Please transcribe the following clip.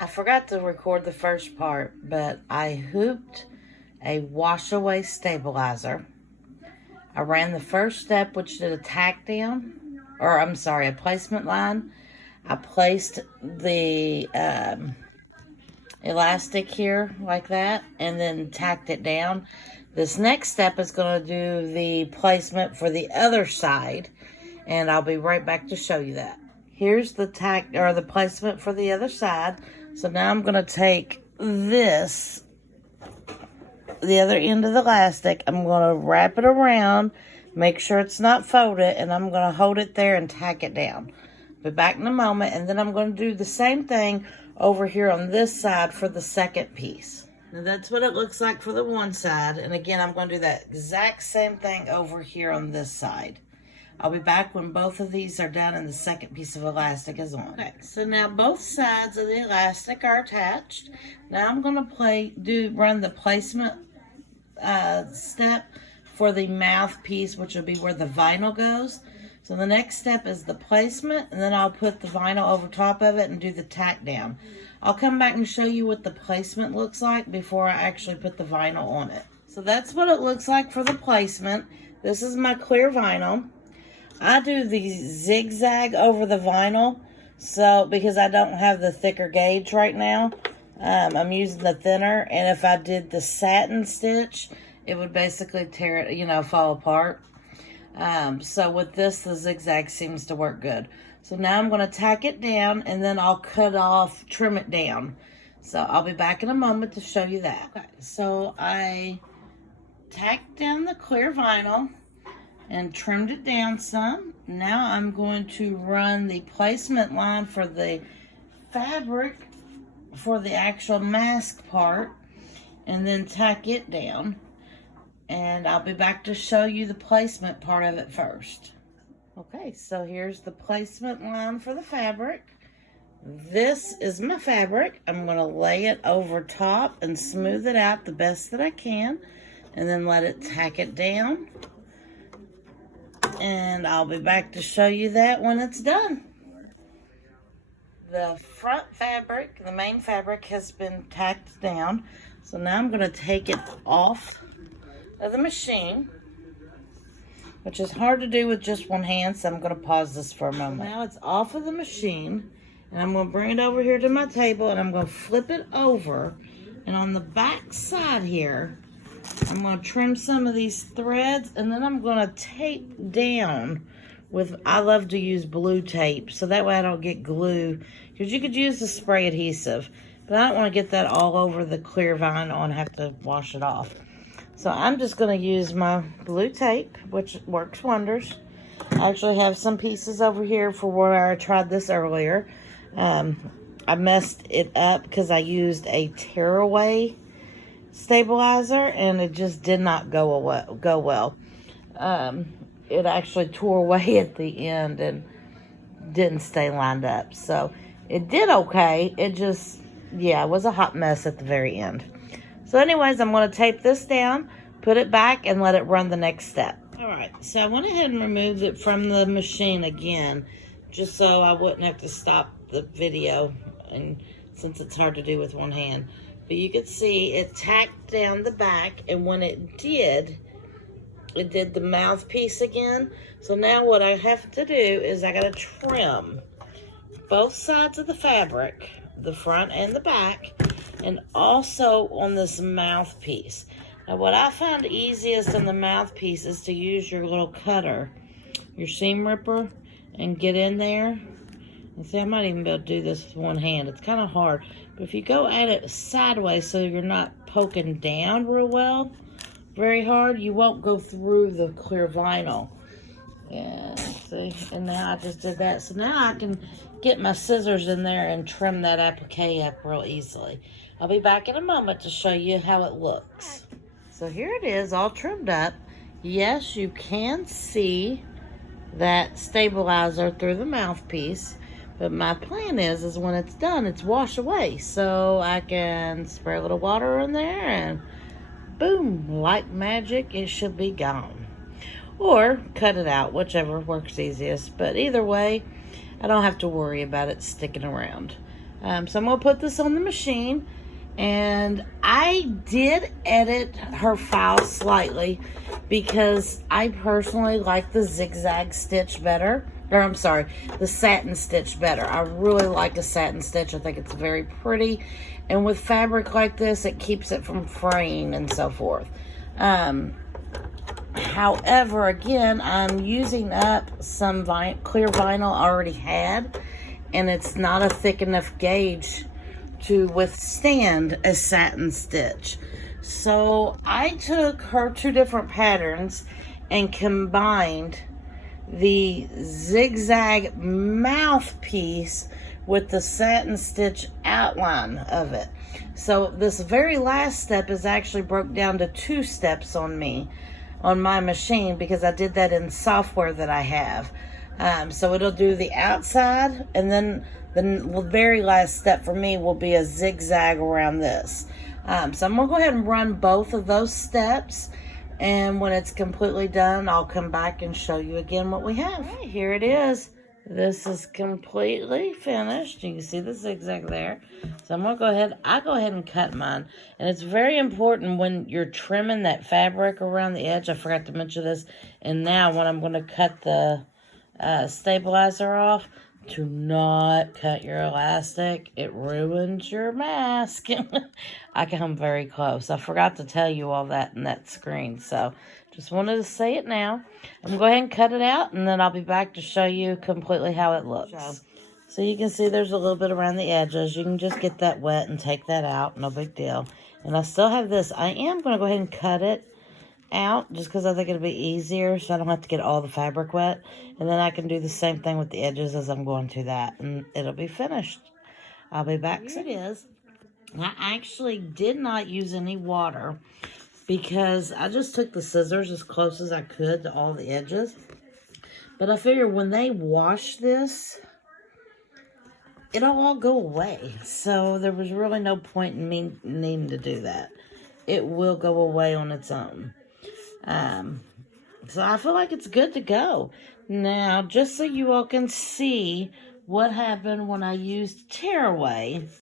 I forgot to record the first part, but I hooped a wash away stabilizer. I ran the first step, which did a tack down, or I'm sorry, a placement line. I placed the elastic here like that and then tacked it down. This next step is going to do the placement for the other side, and I'll be right back to show you that. Here's the tack or the placement for the other side. So now I'm going to take this, the other end of the elastic, I'm going to wrap it around, make sure it's not folded, and I'm going to hold it there and tack it down. Be back in a moment, and then I'm going to do the same thing over here on this side for the second piece. Now that's what it looks like for the one side, and again I'm going to do that exact same thing over here on this side. I'll be back when both of these are done and the second piece of elastic is on. Okay, so now both sides of the elastic are attached. Now I'm going to run the placement step for the mouthpiece, which will be where the vinyl goes. So the next step is the placement, and then I'll put the vinyl over top of it and do the tack down. I'll come back and show you what the placement looks like before I actually put the vinyl on it. So that's what it looks like for the placement. This is my clear vinyl. I do the zigzag over the vinyl, so because I don't have the thicker gauge right now, I'm using the thinner, and if I did the satin stitch, it would basically tear it, fall apart. So with this, the zigzag seems to work good. So now I'm going to tack it down, and then I'll trim it down. So I'll be back in a moment to show you that. Okay, so I tacked down the clear vinyl and trimmed it down some. Now I'm going to run the placement line for the fabric for the actual mask part and then tack it down. And I'll be back to show you the placement part of it first. Okay, so here's the placement line for the fabric. This is my fabric. I'm going to lay it over top and smooth it out the best that I can, and then let it tack it down. And I'll be back to show you that when it's done. The front fabric, the main fabric, has been tacked down. So now I'm going to take it off of the machine, which is hard to do with just one hand, so I'm going to pause this for a moment. Now it's off of the machine, and I'm going to bring it over here to my table, and I'm going to flip it over. And on the back side here, I'm going to trim some of these threads, and then I'm going to tape down with, I love to use blue tape, so that way I don't get glue, because you could use the spray adhesive, but I don't want to get that all over the clear vinyl and have to wash it off. So I'm just going to use my blue tape, which works wonders. I actually have some pieces over here for where I tried this earlier. I messed it up because I used a tearaway stabilizer, and it just did not go well. It actually tore away at the end and didn't stay lined up. So it did okay. It just, it was a hot mess at the very end. So anyways, I'm going to tape this down, put it back, and let it run the next step. Alright, so I went ahead and removed it from the machine again, just so I wouldn't have to stop the video, and since it's hard to do with one hand. But you can see it tacked down the back, and when it did the mouthpiece again. So now what I have to do is I got to trim both sides of the fabric, the front and the back, and also on this mouthpiece. Now what I found easiest on the mouthpiece is to use your little cutter, your seam ripper, and get in there. And see, I might even be able to do this with one hand. It's kind of hard. But if you go at it sideways so you're not poking down real well, very hard, you won't go through the clear vinyl. Yeah, see, and now I just did that. So now I can get my scissors in there and trim that applique up real easily. I'll be back in a moment to show you how it looks. So here it is, all trimmed up. Yes, you can see that stabilizer through the mouthpiece, but my plan is when it's done, it's wash away. So I can spray a little water in there and boom, like magic, it should be gone. Or cut it out, whichever works easiest. But either way, I don't have to worry about it sticking around. So I'm going to put this on the machine. And I did edit her file slightly because I personally like the zigzag stitch better. Or I'm sorry, the satin stitch better. I really like a satin stitch. I think it's very pretty. And with fabric like this, it keeps it from fraying and so forth. However, again, I'm using up some clear vinyl I already had. And it's not a thick enough gauge to withstand a satin stitch. So I took her 2 different patterns and combined the zigzag mouthpiece with the satin stitch outline of it. So this very last step is actually broke down to 2 steps on my machine, because I did that in software that I have. So it'll do the outside, and then the very last step for me will be a zigzag around this. So I'm going to go ahead and run both of those steps, and when it's completely done, I'll come back and show you again what we have. All right, here it is. This is completely finished. You can see the zigzag there. So I'm going to go ahead and cut mine. And it's very important when you're trimming that fabric around the edge. I forgot to mention this. And now when I'm going to cut the stabilizer off, to not cut your elastic. It ruins your mask. I come very close. I forgot to tell you all that in that screen, so just wanted to say it now. I'm going to go ahead and cut it out, and then I'll be back to show you completely how it looks. So you can see there's a little bit around the edges. You can just get that wet and take that out. No big deal. And I still have this. I am going to go ahead and cut it out just because I think it'll be easier, so I don't have to get all the fabric wet. And then I can do the same thing with the edges as I'm going to that, and it'll be finished. I'll be back. Here it is. I actually did not use any water because I just took the scissors as close as I could to all the edges. But I figured when they wash this, it'll all go away. So there was really no point in me needing to do that. It will go away on its own. So I feel like it's good to go. Now, just so you all can see what happened when I used tearaway,